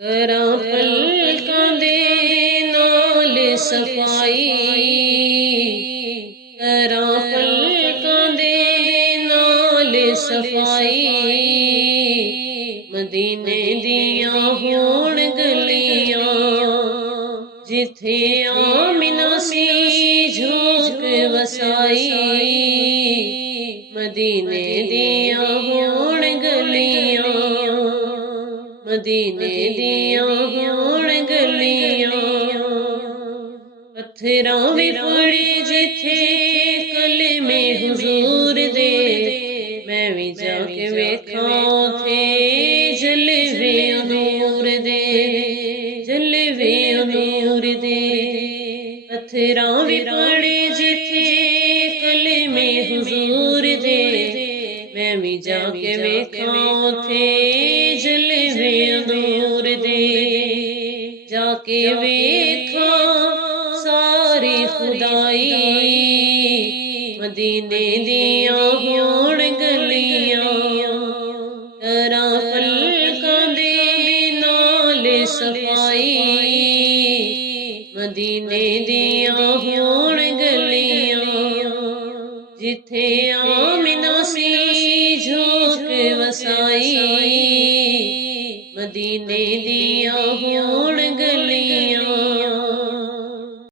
करा पलकां दे नाल सफाई, करा पलकां दे नाल सफाई। मदीने दियां होण गलियां जिथे आमिना सी झोंक वसाई। मदीने दियां होण गलियां, मदीने दियां होण गलियां। पत्थरां वी पड़े जिथे कलमे हुजूर दे, मैं भी जाके वेखां उथे जलवे नूर दे, जलवे नूर दे। पत्थरां वी पड़े जिथे कलमे हुजूर दे, मैं भी जाके वेखां उथे जलवे नूर दे। जाके वेखां सारी खुदाई, मदीने दियां होण गलियां। करा पलकां दे नाल सफाई, मदीने दियां होण गलियां जिथे आमिना सी झोंक वसाई।